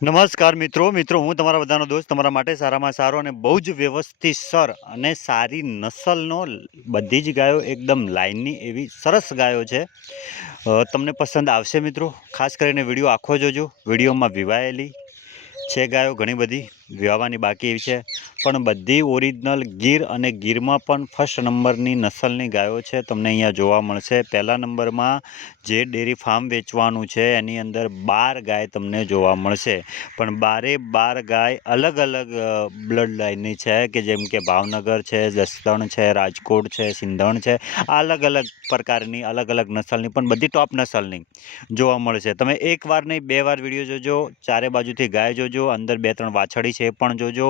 નમસ્કાર મિત્રો હું તમારા બધાનો દોસ્ત તમારા માટે સારામાં સારો અને બહુ જ વ્યવસ્થિતસર અને સારી નસલનો બધી જ ગાયો એકદમ લાઇનની એવી સરસ ગાયો છે। તમને પસંદ આવશે મિત્રો। ખાસ કરીને વિડીયો આખો જોજો। વિડીયોમાં વિવાયેલી છે ગાયો ઘણી બધી વિવાવાની બાકી એવી છે, પણ બધી ઓરિજિનલ ગીર અને ગીરમાં પણ ફર્સ્ટ નંબરની નસલની ગાયો છે। તમને અહીંયા જોવા મળશે। પહેલા નંબરમાં જે ડેરી ફાર્મ વેચવાનું છે એની અંદર 12 ગાય તમને જોવા મળશે, પણ 12 ગાય અલગ અલગ બ્લડ લાઇનની છે, કે જેમ કે ભાવનગર છે, જસદણ છે, રાજકોટ છે, સિંધણ છે। આ અલગ અલગ પ્રકારની અલગ અલગ નસલની પણ બધી ટોપ નસલની જોવા મળશે। તમે એક વાર નહીં 2 વાર વિડીયો જોજો। ચારે બાજુથી ગાય જોજો, અંદર 2-3 વાછડી છે એ પણ જોજો।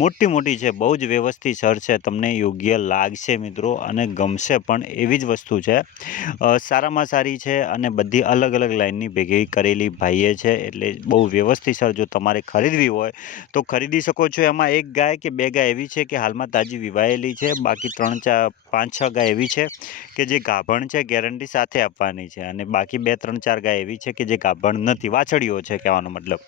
મોટી મોટી છે, બહુ જ વ્યવસ્થિત સર છે, તમને યોગ્ય લાગશે મિત્રો અને ગમશે પણ એવી જ વસ્તુ છે। સારામાં સારી છે અને બધી અલગ અલગ લાઇનની ભેગી કરેલી ભાઈએ છે, એટલે બહુ વ્યવસ્થિત સર જો તમારે ખરીદવી હોય તો ખરીદી શકો છો। એમાં એક ગાય કે 2 ગાય એવી છે કે હાલમાં તાજી વિવાયેલી છે, બાકી 3-4 5-6 ગાય એવી છે કે જે ગાભણ છે, ગેરંટી સાથે આપવાની છે, અને બાકી 2-3-4 ગાય એવી છે કે જે ગાભણ નથી, વાછડીઓ છે કહેવાનો મતલબ।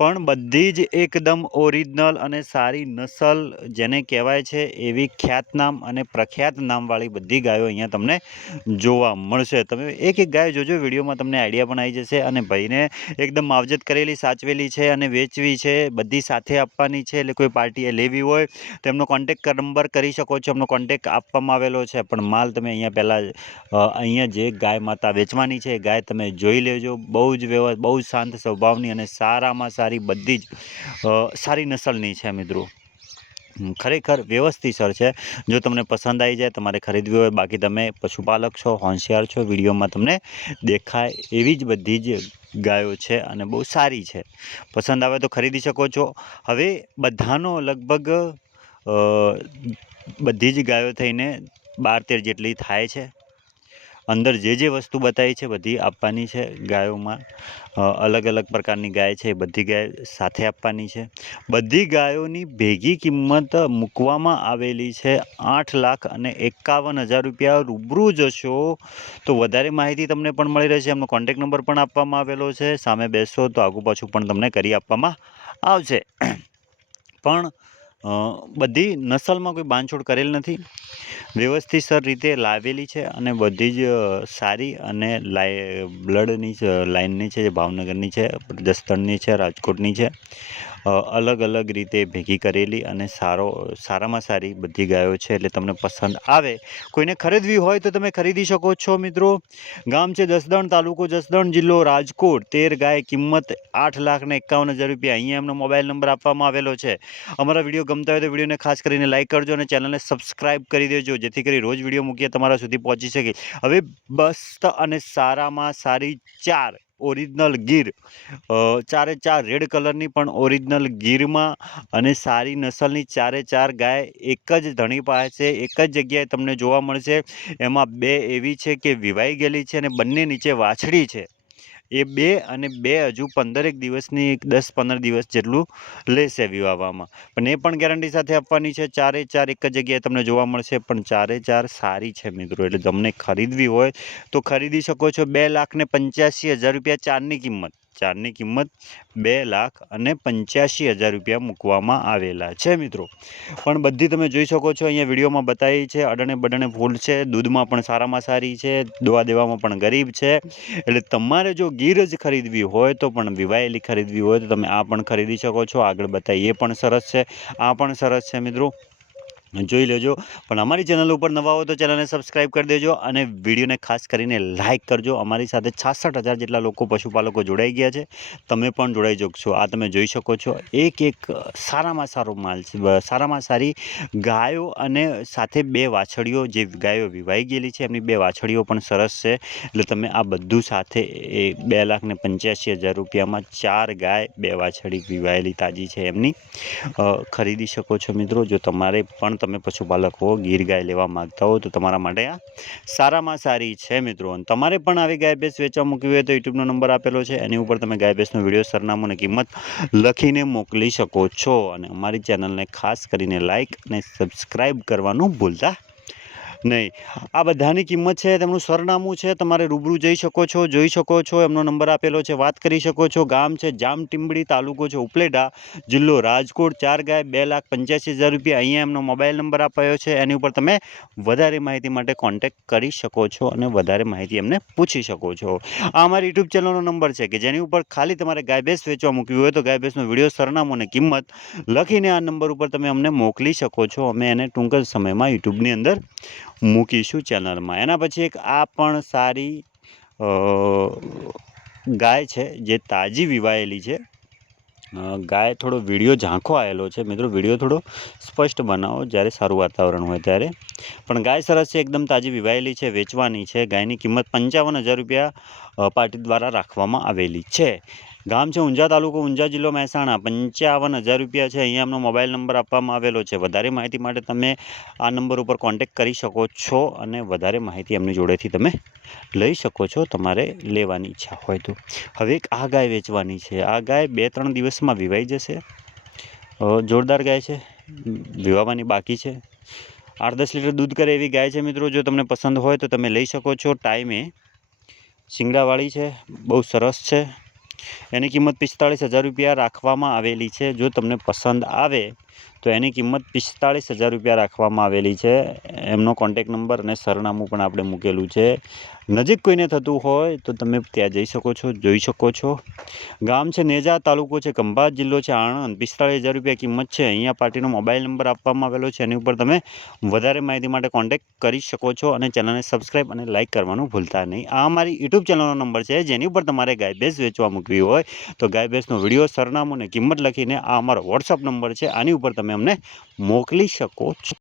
પણ બધી જ એકદમ ઓરિજિનલ અને સારી નસલ જેને કહેવાય છે એવી ખ્યાતનામ અને પ્રખ્યાત નામવાળી બધી ગાયો અહીંયા તમને જોવા મળશે। તમે એક એક ગાય જોજો, વિડીયોમાં તમને આઈડિયા પણ આવી જશે। અને ભાઈને એકદમ માવજત કરેલી સાચવેલી છે અને વેચવી છે, બધી સાથે આપવાની છે, એટલે કોઈ પાર્ટીએ લેવી હોય તો એમનો કોન્ટેક નંબર કરી શકો છો। એમનો કોન્ટેક આપવામાં આવેલો છે, પણ માલ તમે અહીંયા પહેલાં અહીંયા જે ગાય માતા વેચવાની છે એ ગાય તમે જોઈ લેજો। બહુ જ બહુ જ શાંત સ્વભાવની અને સારામાં સારી બધી જ સારી નસલની છે મિત્રો। ખરેખર વ્યવસ્થિત સર છે। જો તમને પસંદ આવી જાય તમારે ખરીદવી હોય, બાકી તમે પશુપાલક છો, હોશિયાર છો, વિડીયોમાં તમને દેખાય એવી જ બધી જ ગાયો છે અને બહુ સારી છે। પસંદ આવે તો ખરીદી શકો છો। હવે બધાનો લગભગ બધી જ ગાયો થઈને 12-13 જેટલી થાય છે। અંદર જે વસ્તુ બતાવી છે બધી આપવાની છે ગાયોમાં। અલગ અલગ પ્રકારની ગાય છે, બધી ગાય સાથે આપવાની છે। બધી ગાયોની ભેગી કિંમત મૂકવામાં આવેલી છે 8,51,000 રૂપિયા। રૂબરૂ જશો તો વધારે માહિતી તમને પણ મળી રહેશે। એમનો કોન્ટેક નંબર પણ આપવામાં આવેલો છે, સામે બેસશો તો આગુ પાછું પણ તમને કરી આપવામાં આવશે। પણ બધી નસલમાં કોઈ બાંધછોડ કરેલ નથી, વ્યવસ્થિત સર રીતે લાવેલી છે અને બધી જ સારી અને બ્લડની લાઇનની છે, જે ભાવનગરની છે, જસદણની છે, રાજકોટની છે। અલગ અલગ રીતે ભેગી કરેલી અને સારામાં સારી બધી ગાયો છે, એટલે તમને પસંદ આવે કોઈને ખરીદવી હોય તો તમે ખરીદી શકો છો મિત્રો। ગામ છે જસદણ, તાલુકો જસદણ, જિલ્લો રાજકોટ। 13 ગાય, કિંમત 8,51,000 રૂપિયા। અહીંયા એમનો મોબાઈલ નંબર આપવામાં આવેલો છે। અમારા વિડીયો ગમતા હોય તો વિડીયોને ખાસ કરીને લાઇક કરજો અને ચેનલને સબસ્ક્રાઈબ કરી દેજો, જેથી કરી રોજ વિડીયો મૂકીએ તમારા સુધી પહોંચી શકે। હવે મસ્ત અને સારામાં સારી 4 ઓરિજિનલ ગીર, 4 રેડ કલરની પણ ઓરિજિનલ ગીરમાં અને સારી નસલની 4 ગાય એક જ ધણી પાસે એક જ જગ્યાએ તમને જોવા મળશે। એમાં 2 એવી છે કે વિવાઈ ગયેલી છે અને બંને નીચે વાછડી છે। એ 2 અને 2 હજુ 15 દિવસની 10-15 દિવસ જેટલું લેશે વિવાવામાં, પણ એ પણ ગેરંટી સાથે આપવાની છે। 4 એક જ જગ્યાએ તમને જોવા મળશે, પણ 4 સારી છે મિત્રો, એટલે તમને ખરીદવી હોય તો ખરીદી શકો છો। 2,85,000 રૂપિયા ચારની કિંમત 2,85,000 રૂપિયા મૂકવામાં આવેલા છે મિત્રો। પણ બધી તમે જોઈ શકો છો, અહીંયા વિડીયોમાં બતાવી છે, અડણે બડણે ફૂલ છે, દૂધમાં પણ સારામાં સારી છે, દવા દેવામાં પણ ગરીબ છે। એટલે તમારે જો ગીર જ ખરીદવી હોય તો પણ વિવાયેલી ખરીદવી હોય તો તમે આ પણ ખરીદી શકો છો। આગળ બતાવીએ પણ સરસ છે, આ પણ સરસ છે મિત્રો, જોઈ લેજો। પણ અમારી ચેનલ ઉપર નવા હો તો ચેનલને સબસ્ક્રાઈબ કરી દેજો અને વિડીયોને ખાસ કરીને લાઇક કરજો। અમારી સાથે 66,000 જેટલા લોકો પશુપાલકો જોડાઈ ગયા છે, તમે પણ જોડાઈ શકશો। આ તમે જોઈ શકો છો, એક સારામાં સારો માલ છે, સારામાં સારી ગાયો અને સાથે 2 વાછડીઓ, જે ગાયો વિવાઈ ગયેલી છે એમની 2 વાછડીઓ પણ સરસ છે। એટલે તમે આ બધું સાથે 2,85,000 રૂપિયામાં 4 ગાય, 2 વાછડી વિવાયેલી તાજી છે એમની ખરીદી શકો છો મિત્રો। જો તમારે પણ તમે પશુપાલક હો, ગીર ગાય લેવા માગતા હો તો તમારા માટે આ સારામાં સારી છે મિત્રો। અને તમારે પણ આવી ગાય ભેંસ વેચવા મૂકવી હોય તો યુટ્યુબનો નંબર આપેલો છે, એની ઉપર તમે ગાય ભેંસનો વિડીયો, સરનામું અને કિંમત લખીને મોકલી શકો છો। અને અમારી ચેનલને ખાસ કરીને લાઇક અને સબસ્ક્રાઈબ કરવાનું ભૂલતા નહીં. આ બધાની કિંમત છે, તેમનું સરનામું છે, તમારે રૂબરૂ જઈ શકો છો, જોઈ શકો છો, એમનો નંબર આપેલો છે, વાત કરી શકો છો. ગામ છે જામટીંબડી, તાલુકો છે ઉપલેટા, જિલ્લો રાજકોટ. 4 ગાય 2,85,000 રૂપિયા. અહીંયા એમનો મોબાઈલ નંબર આપ્યો છે, એની ઉપર તમે વધારે માહિતી માટે કોન્ટેક્ટ કરી શકો છો અને વધારે માહિતી એમને પૂછી શકો છો. આ અમારી યુટ્યુબ ચેનલનો નંબર છે કે જેની ઉપર ખાલી તમારે ગાય ભેંસ વેચવા મૂકવી હોય તો ગાય ભેંસનો વિડીયો, સરનામું અને કિંમત લખીને આ નંબર ઉપર તમે અમને મોકલી શકો છો. અમે એને ટૂંક જ સમયમાં યુટ્યુબની અંદર મૂકીશું ચેનલમાં. એના પછી એક આ પણ સારી ગાય છે જે તાજી વિવાયેલી છે. ગાય થોડો વિડીયો ઝાંખો આવેલો છે મિત્રો, વિડીયો થોડો સ્પષ્ટ બનાવો જ્યારે સારું વાતાવરણ હોય ત્યારે. પણ ગાય સરસ છે, એકદમ તાજી વિવાયેલી છે, વેચવાની છે. ગાયની કિંમત 55,000 રૂપિયા પાર્ટી દ્વારા રાખવામાં આવેલી છે. ગામ છે ઊંઝા, તાલુકો ઊંઝા, જિલ્લો મહેસાણા. 55,000 રૂપિયા છે. અહીંયા એમનો મોબાઈલ નંબર આપવામાં આવેલો છે. વધારે માહિતી માટે તમે આ નંબર ઉપર કોન્ટેક્ટ કરી શકો છો અને વધારે માહિતી એમની જોડેથી તમે લઈ શકો છો, તમારે લેવાની ઈચ્છા હોય તો. હવે એક આ ગાય વેચવાની છે. આ ગાય 2-3 દિવસમાં વિવાઈ જશે. જોરદાર ગાય છે, વિવાવાની બાકી છે. 8-10 લીટર દૂધ કરે એવી ગાય છે મિત્રો. જો તમને પસંદ હોય તો તમે લઈ શકો છો. ટાઈમે શિંગડાવાળી છે, બહુ સરસ છે. એની કિંમત 45,000 રૂપિયા રાખવામાં આવેલી છે. જો તમને પસંદ આવે તો એની કિંમત 45,000 રૂપિયા રાખવામાં આવેલી છે. એમનો કોન્ટેક નંબર અને સરનામું પણ આપણે મૂકેલું છે. નજીક કોઈને થતું હોય તો તમે ત્યાં જઈ શકો છો, જોઈ શકો છો. ગામ છે નેજા, તાલુકો છે ખંભાત, જિલ્લો છે આણંદ. 45,000 રૂપિયા કિંમત છે. અહીંયા પાર્ટીનો મોબાઈલ નંબર આપવામાં આવેલો છે, એની ઉપર તમે વધારે માહિતી માટે કોન્ટેક્ટ કરી શકો છો અને ચેનલને સબસ્ક્રાઈબ અને લાઇક કરવાનું ભૂલતા નહીં. આ અમારી યુટ્યુબ ચેનલનો નંબર છે જેની ઉપર તમારે ગાય ભેંસ વેચવા મૂકવી હોય તો ગાય ભેંસનો વિડીયો, સરનામું અને કિંમત લખીને આ અમારો વોટ્સઅપ નંબર છે, આની ઉપર તમે અમને મોકલી શકો છો.